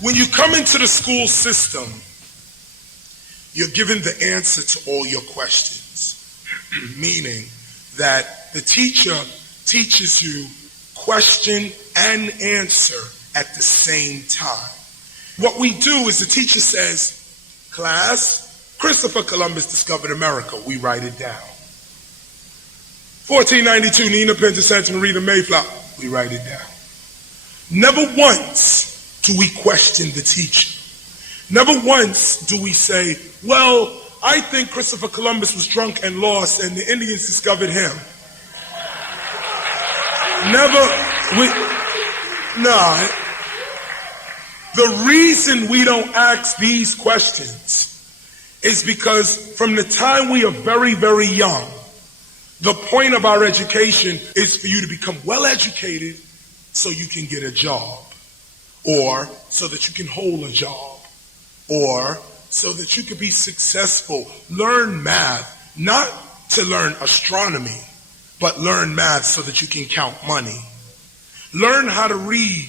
When you come into the school system, you're given the answer to all your questions, meaning that the teacher teaches you question and answer at the same time. What we do is the teacher says, class, Christopher Columbus discovered America. We write it down. 1492, Nina Pinta Santa Marita Mayflower. We write it down. Never once do we question the teacher. Never once do we say, well, I think Christopher Columbus was drunk and lost and the Indians discovered him. The reason we don't ask these questions is because from the time we are very, very young, the point of our education is for you to become well educated so you can get a job, or so that you can hold a job, or so that you can be successful. Learn math, not to learn astronomy, but learn math so that you can count money. Learn how to read,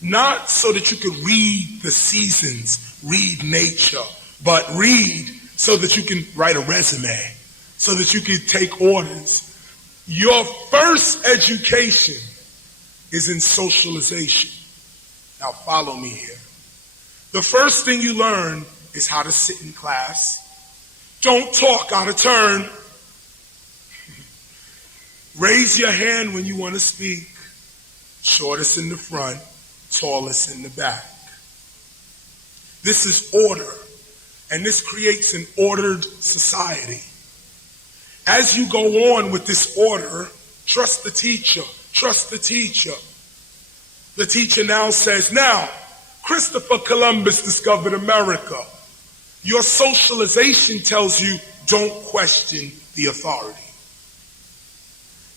not so that you can read the seasons, read nature, but read so that you can write a resume, so that you can take orders. Your first education is in socialization. Now follow me here. The first thing you learn is how to sit in class. Don't talk out of turn. Raise your hand when you want to speak. Shortest in the front, tallest in the back. This is order, and this creates an ordered society. As you go on with this order, trust the teacher, trust the teacher. The teacher now says, now, Christopher Columbus discovered America. Your socialization tells you don't question the authority.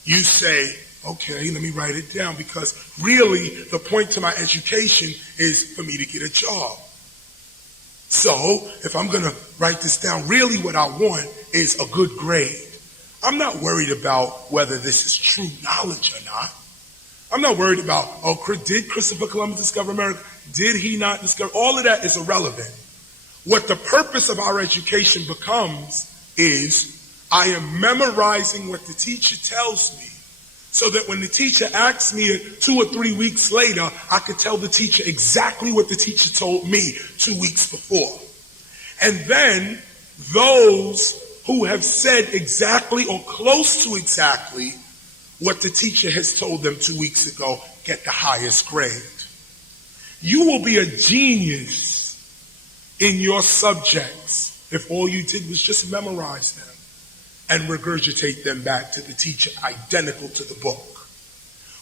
You say, okay, let me write it down, because really the point to my education is for me to get a job. So if I'm going to write this down, really what I want is a good grade. I'm not worried about whether this is true knowledge or not. I'm not worried about, did Christopher Columbus discover America? Did he not discover? All of that is irrelevant. What the purpose of our education becomes is I am memorizing what the teacher tells me, so that when the teacher asks me 2 or 3 weeks later, I could tell the teacher exactly what the teacher told me 2 weeks before. And then those who have said exactly or close to exactly what the teacher has told them 2 weeks ago get the highest grade. You will be a genius in your subjects if all you did was just memorize them and regurgitate them back to the teacher identical to the book.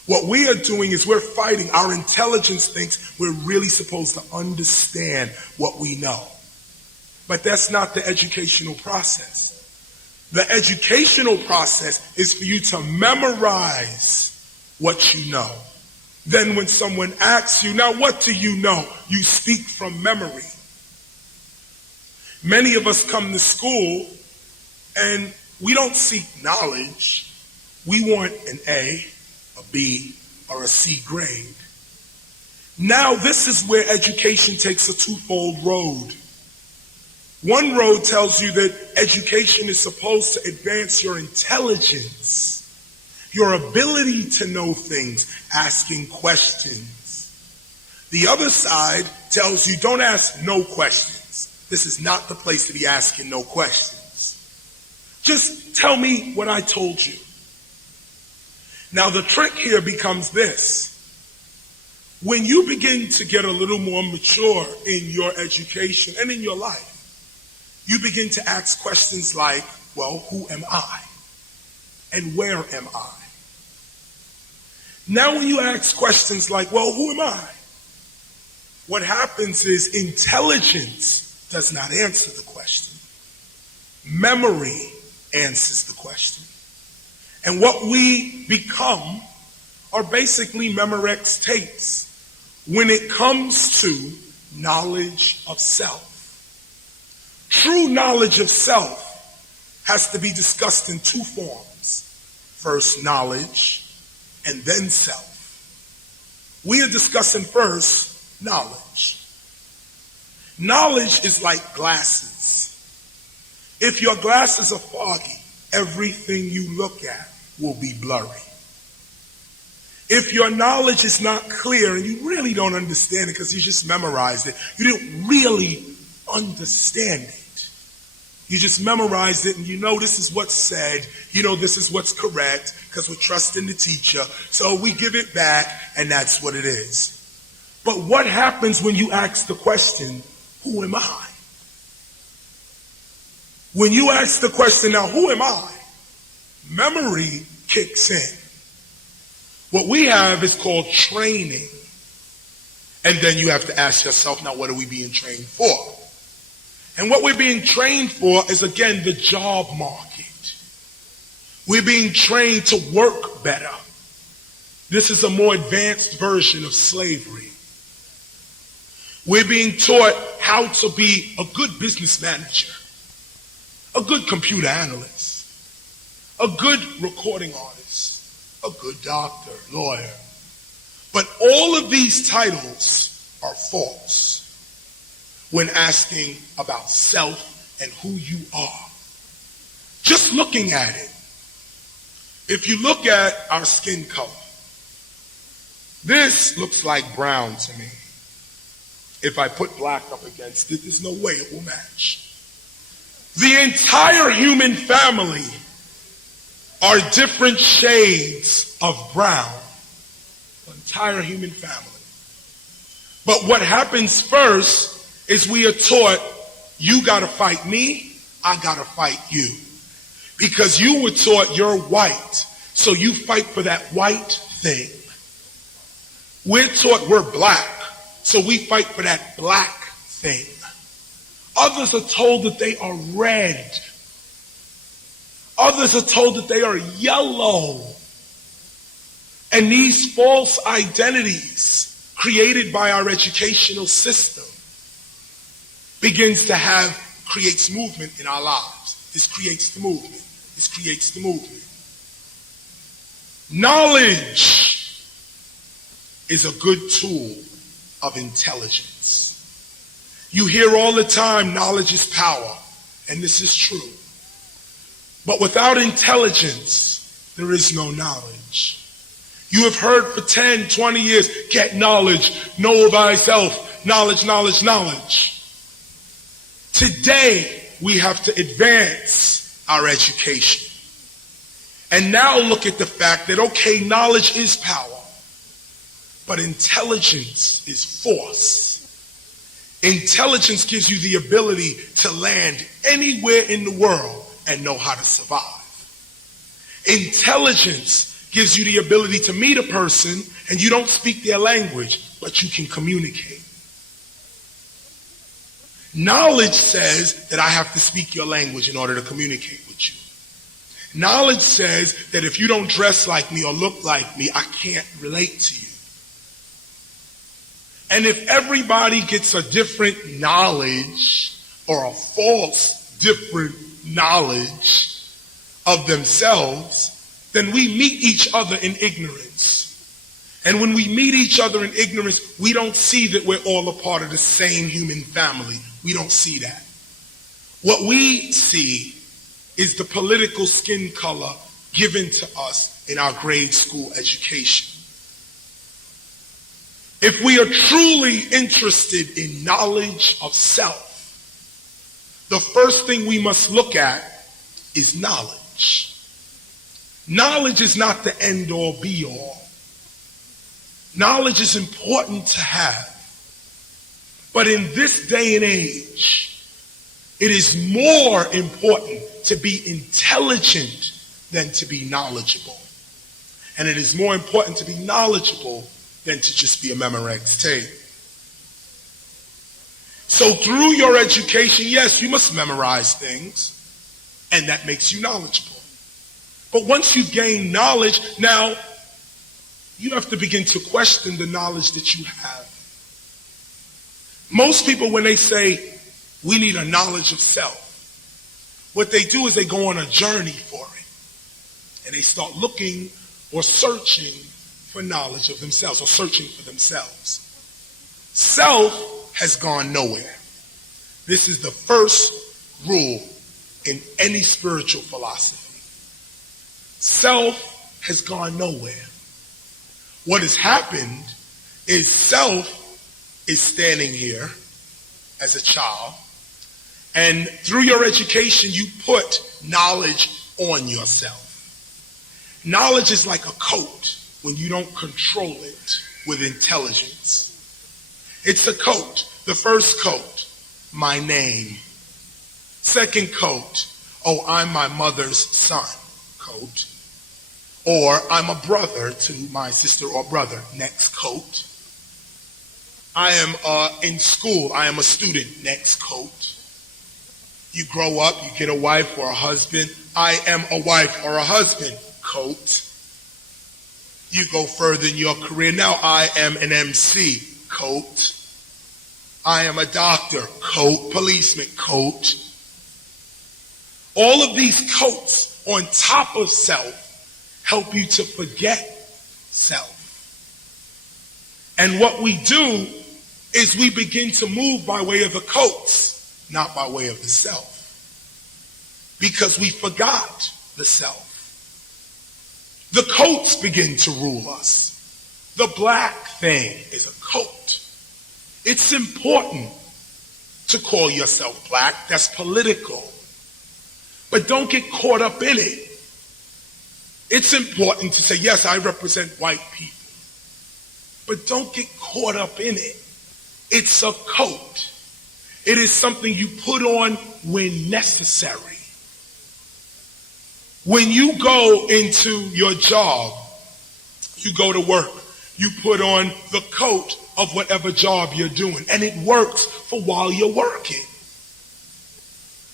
What we are doing is we're fighting. Our intelligence thinks we're really supposed to understand what we know. But that's not the educational process. The educational process is for you to memorize what you know. Then when someone asks you, now what do you know? You speak from memory. Many of us come to school and we don't seek knowledge. We want an A, a B, or a C grade. Now this is where education takes a twofold road. One road tells you that education is supposed to advance your intelligence, your ability to know things, asking questions. The other side tells you don't ask no questions. This is not the place to be asking no questions. Just tell me what I told you. Now the trick here becomes this. When you begin to get a little more mature in your education and in your life, you begin to ask questions like, well, who am I? And where am I? Now when you ask questions like, well, who am I? What happens is intelligence does not answer the question. Memory answers the question. And what we become are basically Memorex tapes when it comes to knowledge of self. True knowledge of self has to be discussed in two forms. First, knowledge, and then self. We are discussing first knowledge. Knowledge is like glasses. If your glasses are foggy, everything you look at will be blurry. If your knowledge is not clear and you really don't understand it because you just memorized it, you didn't really understand it. You just memorized it and you know this is what's said, you know this is what's correct because we're trusting the teacher, so we give it back and that's what it is. But what happens when you ask the question, who am I? When you ask the question, now who am I? Memory kicks in. What we have is called training. And then you have to ask yourself, now what are we being trained for? And what we're being trained for is, again, the job market. We're being trained to work better. This is a more advanced version of slavery. We're being taught how to be a good business manager, a good computer analyst, a good recording artist, a good doctor, lawyer. But all of these titles are false when asking about self and who you are. Just looking at it. If you look at our skin color, this looks like brown to me. If I put black up against it, there's no way it will match. The entire human family are different shades of brown. The entire human family. But what happens first is we are taught, you gotta fight me, I gotta fight you. Because you were taught you're white, so you fight for that white thing. We're taught we're black, so we fight for that black thing. Others are told that they are red. Others are told that they are yellow. And these false identities created by our educational system creates movement in our lives. This creates the movement. This creates the movement. Knowledge is a good tool of intelligence. You hear all the time, knowledge is power, and this is true. But without intelligence, there is no knowledge. You have heard for 10, 20 years, get knowledge, know thyself, knowledge, knowledge, knowledge. Today, we have to advance our education. And now look at the fact that, okay, knowledge is power, but intelligence is force. Intelligence gives you the ability to land anywhere in the world and know how to survive. Intelligence gives you the ability to meet a person and you don't speak their language, but you can communicate. Knowledge says that I have to speak your language in order to communicate with you. Knowledge says that if you don't dress like me or look like me, I can't relate to you. And if everybody gets a different knowledge or a false different knowledge of themselves, then we meet each other in ignorance. And when we meet each other in ignorance, we don't see that we're all a part of the same human family. We don't see that. What we see is the political skin color given to us in our grade school education. If we are truly interested in knowledge of self, the first thing we must look at is knowledge. Knowledge is not the end all be all. Knowledge is important to have. But in this day and age, it is more important to be intelligent than to be knowledgeable. And it is more important to be knowledgeable than to just be a Memorex tape. So through your education, yes, you must memorize things, and that makes you knowledgeable. But once you gain knowledge, now you have to begin to question the knowledge that you have. Most people, when they say, we need a knowledge of self, what they do is they go on a journey for it. And they start looking or searching for knowledge of themselves or searching for themselves. Self has gone nowhere. This is the first rule in any spiritual philosophy. Self has gone nowhere. What has happened is self is standing here as a child, and through your education, you put knowledge on yourself. Knowledge is like a coat when you don't control it with intelligence. It's a coat. The first coat, my name. Second coat, oh, I'm my mother's son, coat. Or I'm a brother to my sister or brother, next coat. I am in school, I am a student, next coat. You grow up, you get a wife or a husband, I am a wife or a husband, coat. You go further in your career, now I am an MC, coat. I am a doctor, coat. Policeman, coat. All of these coats on top of self help you to forget self. And what we do is we begin to move by way of the coats, not by way of the self. Because we forgot the self. The coats begin to rule us. The black thing is a coat. It's important to call yourself black. That's political. But don't get caught up in it. It's important to say, yes, I represent white people. But don't get caught up in it. It's a coat. It is something you put on when necessary. When you go into your job, you go to work, you put on the coat of whatever job you're doing, and it works for while you're working.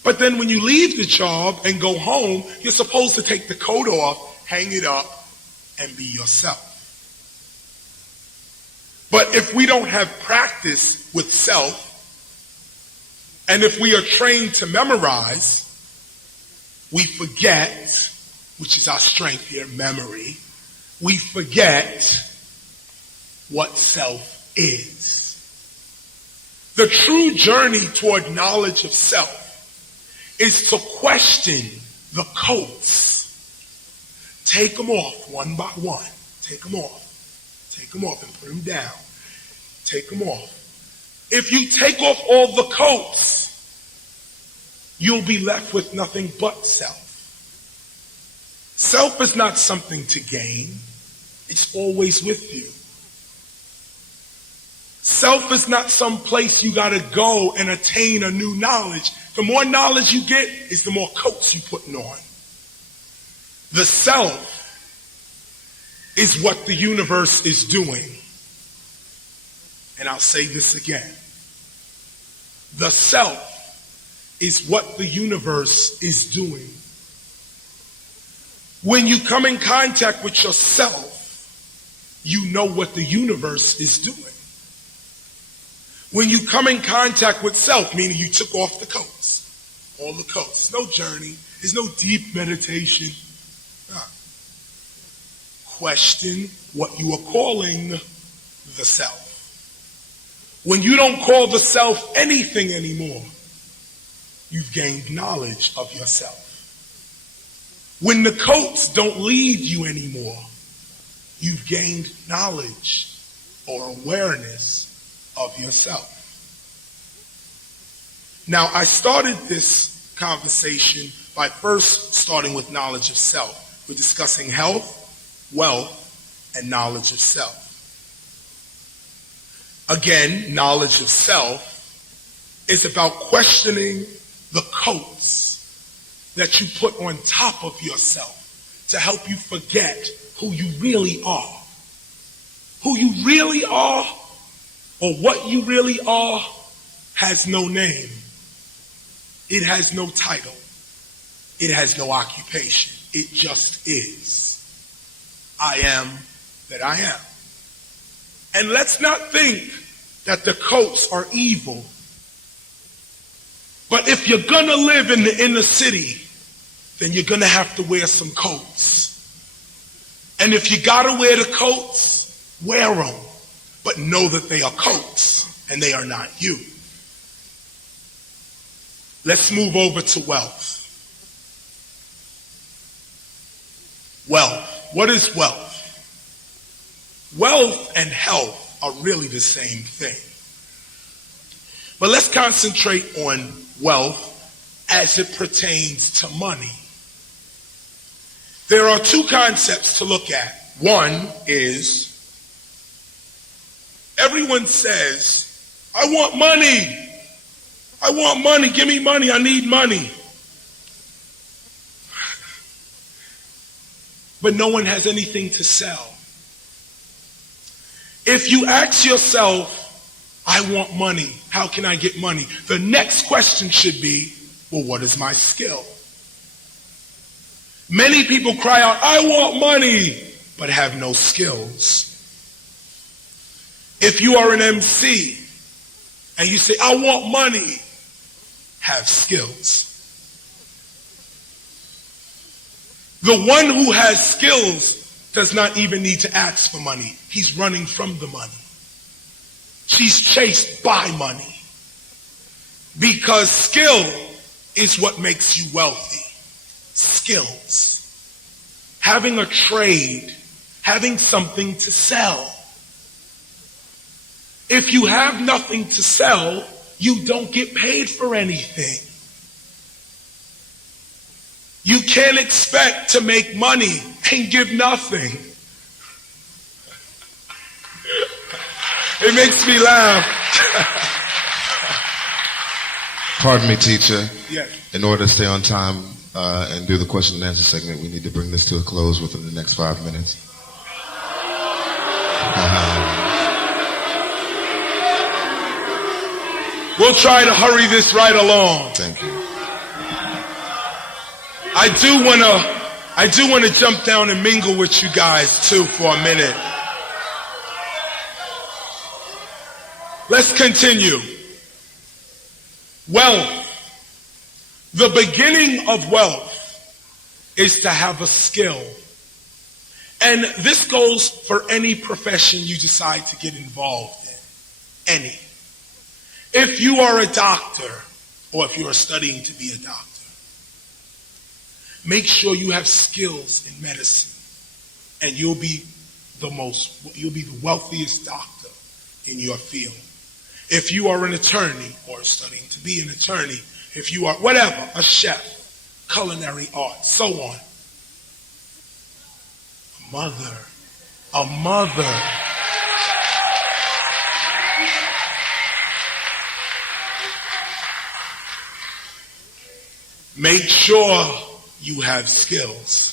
But then when you leave the job and go home, you're supposed to take the coat off, hang it up, and be yourself. But if we don't have practice with self, and if we are trained to memorize, we forget, which is our strength here, memory, we forget what self is. The true journey toward knowledge of self is to question the coats. Take them off one by one. Take them off. Take them off and put them down. Take them off. If you take off all the coats, you'll be left with nothing but self. Self is not something to gain. It's always with you. Self is not some place you gotta go and attain a new knowledge. The more knowledge you get is the more coats you putting on. The self is what the universe is doing. And I'll say this again. The self is what the universe is doing. When you come in contact with yourself, you know what the universe is doing. When you come in contact with self, meaning you took off the coats, all the coats. There's no journey. There's no deep meditation. Question what you are calling the self. When you don't call the self anything anymore, you've gained knowledge of yourself. When the coats don't lead you anymore, you've gained knowledge or awareness of yourself. Now, I started this conversation by first starting with knowledge of self. We're discussing health, wealth, and knowledge of self. Again, knowledge of self is about questioning the coats that you put on top of yourself to help you forget who you really are. Who you really are, or what you really are, has no name. It has no title. It has no occupation. It just is. I am that I am. And let's not think that the coats are evil. But if you're gonna live in the inner city, then you're gonna have to wear some coats. And if you gotta wear the coats, wear them. But know that they are coats and they are not you. Let's move over to wealth. Wealth. What is wealth? Wealth and health are really the same thing. But let's concentrate on wealth as it pertains to money. There are two concepts to look at. One is, everyone says, I want money. I want money. Give me money. I need money. But no one has anything to sell. If you ask yourself, I want money, how can I get money? The next question should be, well, what is my skill? Many people cry out, I want money, but have no skills. If you are an MC and you say, I want money, have skills. The one who has skills does not even need to ask for money. He's running from the money. She's chased by money. Because skill is what makes you wealthy. Skills. Having a trade. Having something to sell. If you have nothing to sell, you don't get paid for anything. You can't expect to make money and give nothing. It makes me laugh. Pardon me, teacher. Yes. In order to stay on time and do the question and answer segment, we need to bring this to a close within the next 5 minutes. We'll try to hurry this right along. Thank you. I do want to jump down and mingle with you guys too for a minute. Let's continue. Wealth. The beginning of wealth is to have a skill. And this goes for any profession you decide to get involved in. Any. If you are a doctor, or if you are studying to be a doctor, make sure you have skills in medicine, and you'll be the wealthiest doctor in your field. If you are an attorney or studying to be an attorney, if you are whatever, a chef, culinary arts, so on. A mother. Make sure you have skills.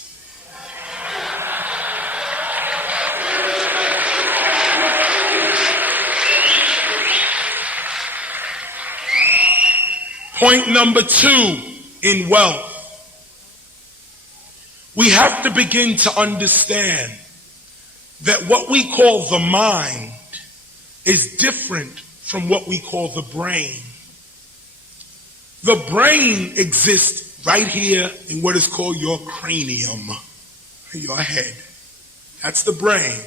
Point number 2 in wealth. We have to begin to understand that what we call the mind is different from what we call the brain. The brain exists right here in what is called your cranium, your head. That's the brain.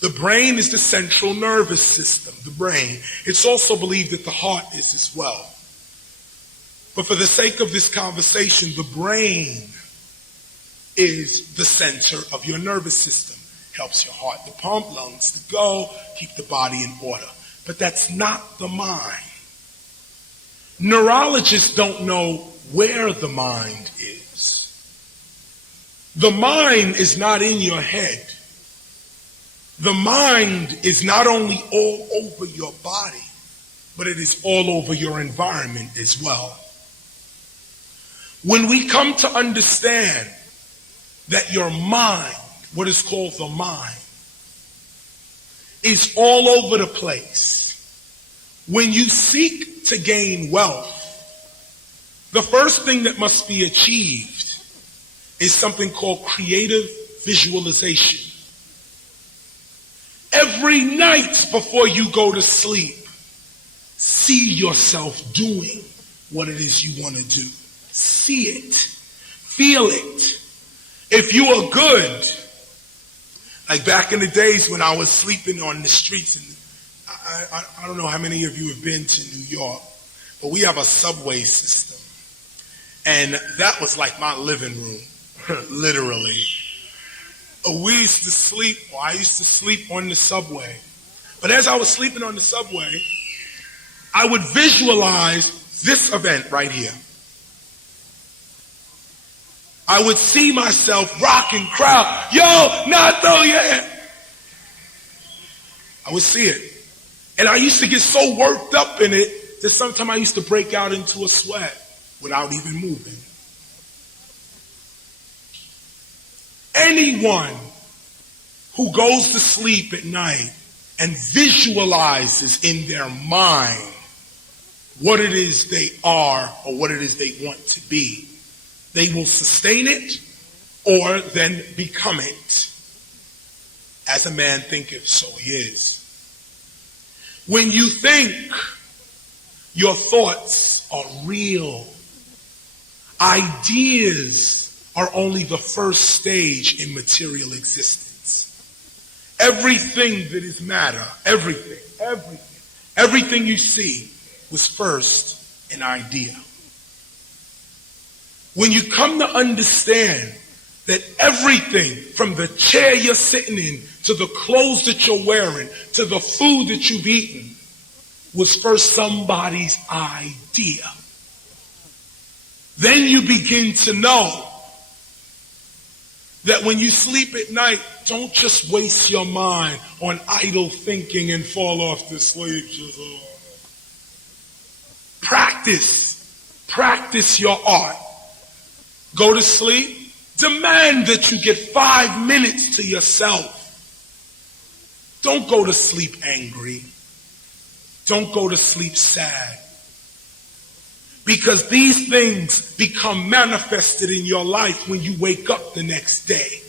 The brain is the central nervous system, the brain. It's also believed that the heart is as well. But for the sake of this conversation, the brain is the center of your nervous system. Helps your heart to pump, lungs to go, keep the body in order. But that's not the mind. Neurologists don't know where the mind is. The mind is not in your head. The mind is not only all over your body, but it is all over your environment as well. When we come to understand that your mind, what is called the mind, is all over the place, when you seek to gain wealth, the first thing that must be achieved is something called creative visualization. Every night before you go to sleep, see yourself doing what it is you want to do. See it. Feel it. If you are good, like back in the days when I was sleeping on the streets, and I don't know how many of you have been to New York, but we have a subway system. And that was like my living room, literally. We used to sleep, or I used to sleep on the subway. But as I was sleeping on the subway, I would visualize this event right here. I would see myself rocking crowd. Yo, Nato, yeah. I would see it. And I used to get so worked up in it that sometimes I used to break out into a sweat without even moving. Anyone who goes to sleep at night and visualizes in their mind what it is they are or what it is they want to be, they will sustain it or then become it. As a man thinketh, so he is. When you think, your thoughts are real. Ideas are only the first stage in material existence. Everything that is matter, everything you see was first an idea. When you come to understand that everything from the chair you're sitting in to the clothes that you're wearing to the food that you've eaten was first somebody's idea, then you begin to know that when you sleep at night, don't just waste your mind on idle thinking and fall off to sleep. Practice your art. Go to sleep. Demand that you get 5 minutes to yourself. Don't go to sleep angry. Don't go to sleep sad. Because these things become manifested in your life when you wake up the next day.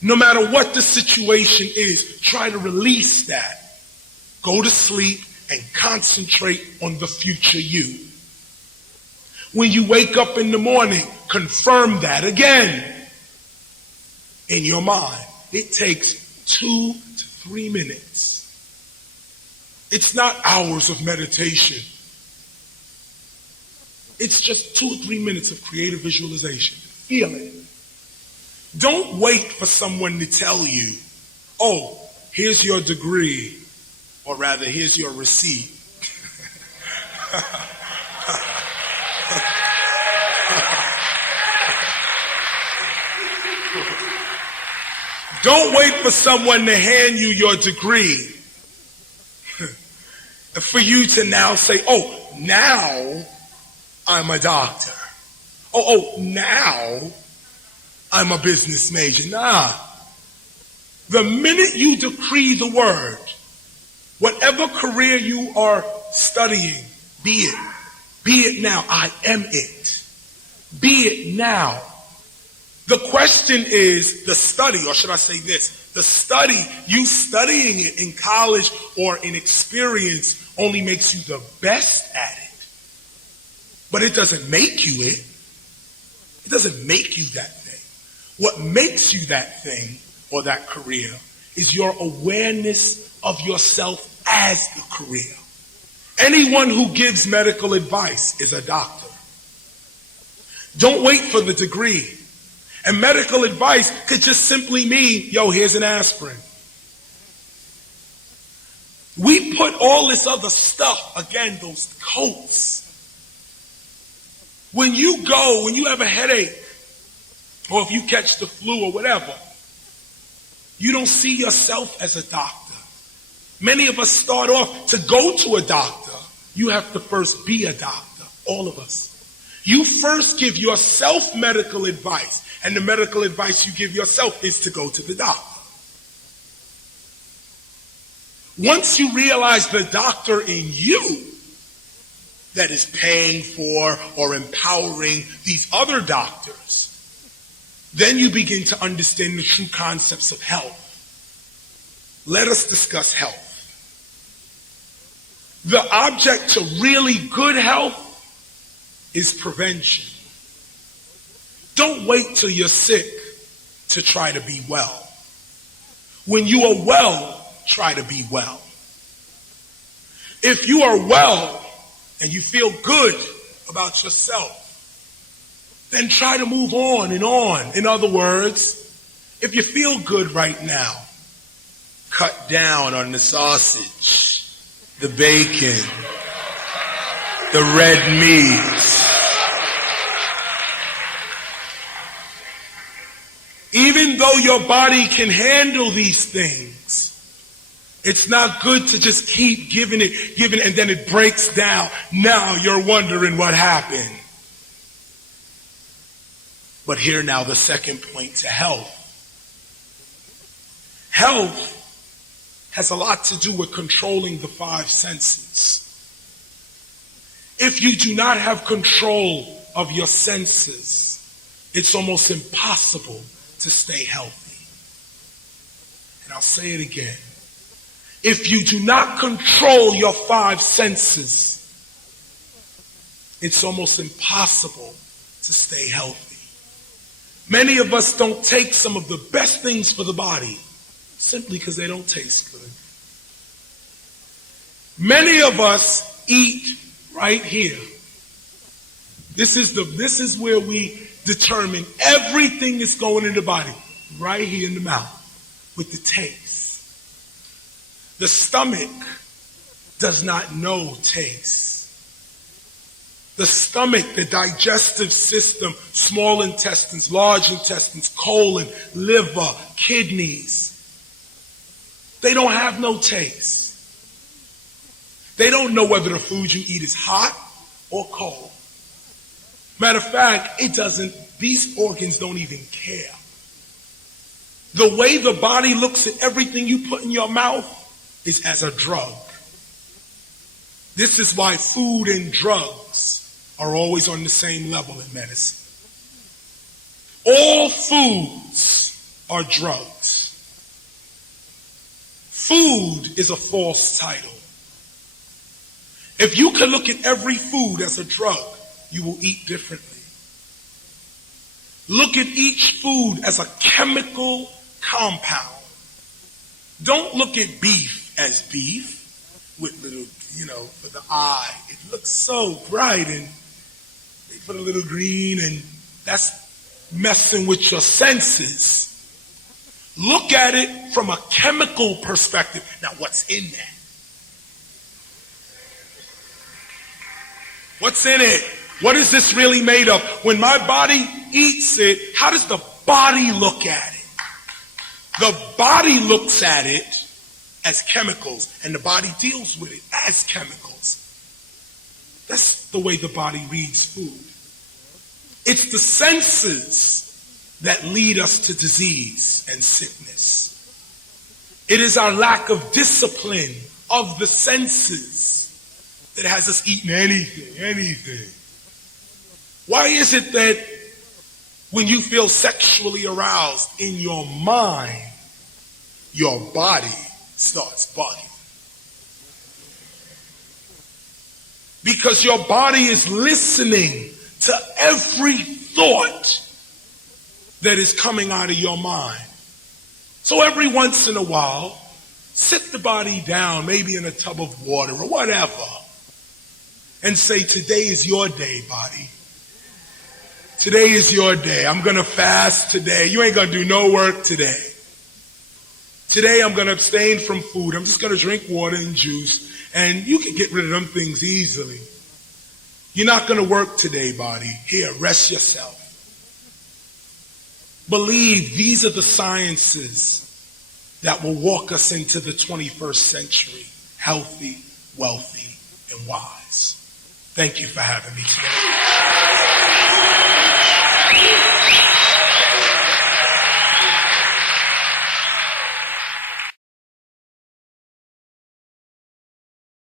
No matter what the situation is, try to release that. Go to sleep and concentrate on the future you. When you wake up in the morning, confirm that again in your mind. It takes 2 to 3 minutes. It's not hours of meditation. It's just 2 or 3 minutes of creative visualization. Feel it. Don't wait for someone to tell you, oh, here's your degree, or rather, here's your receipt. Don't wait for someone to hand you your degree for you to now say, oh, now I'm a doctor. Oh, now I'm a business major. Nah. The minute you decree the word, whatever career you are studying, be it now. I am it. Be it now. The question is the study, or should I say this? The study, you studying it in college or in experience only makes you the best at it. But it doesn't make you it. It doesn't make you that thing. What makes you that thing or that career is your awareness of yourself as the career. Anyone who gives medical advice is a doctor. Don't wait for the degree. And medical advice could just simply mean, yo, here's an aspirin. We put all this other stuff, again, those coats. When you have a headache, or if you catch the flu or whatever, you don't see yourself as a doctor. Many of us start off to go to a doctor. You have to first be a doctor, all of us. You first give yourself medical advice, and the medical advice you give yourself is to go to the doctor. Once you realize the doctor in you that is paying for or empowering these other doctors, then you begin to understand the true concepts of health. Let us discuss health. The object to really good health is prevention. Don't wait till you're sick to try to be well. When you are well, try to be well. If you are well and you feel good about yourself, then try to move on and on. In other words, if you feel good right now, cut down on the sausage, the bacon, the red meat. Even though your body can handle these things, it's not good to just keep giving it, and then it breaks down. Now you're wondering what happened. But here now the second point to health. Health has a lot to do with controlling the five senses. If you do not have control of your senses, it's almost impossible to stay healthy. And I'll say it again. If you do not control your five senses, it's almost impossible to stay healthy. Many of us don't take some of the best things for the body simply because they don't taste good. Many of us eat right here. This is where we determine everything that's going in the body, right here in the mouth, with the taste. The stomach does not know taste. The stomach, the digestive system, small intestines, large intestines, colon, liver, kidneys, they don't have no taste. They don't know whether the food you eat is hot or cold. Matter of fact, these organs don't even care. The way the body looks at everything you put in your mouth is as a drug. This is why food and drugs are always on the same level in medicine. All foods are drugs. Food is a false title. If you can look at every food as a drug, you will eat differently. Look at each food as a chemical compound. Don't look at beef as beef with little, for the eye. It looks so bright and they put a little green and that's messing with your senses. Look at it from a chemical perspective. Now, what's in there? What's in it? What is this really made of? When my body eats it, how does the body look at it? The body looks at it as chemicals, and the body deals with it as chemicals. That's the way the body reads food. It's the senses that lead us to disease and sickness. It is our lack of discipline of the senses that has us eating anything. Why is it that when you feel sexually aroused in your mind, your body starts bugging? Because your body is listening to every thought that is coming out of your mind. So every once in a while, sit the body down, maybe in a tub of water or whatever, and say, today is your day, body. Today is your day. I'm going to fast today. You ain't going to do no work today. Today I'm going to abstain from food. I'm just going to drink water and juice. And you can get rid of them things easily. You're not going to work today, body. Here, rest yourself. Believe these are the sciences that will walk us into the 21st century, healthy, wealthy, and wise. Thank you for having me today.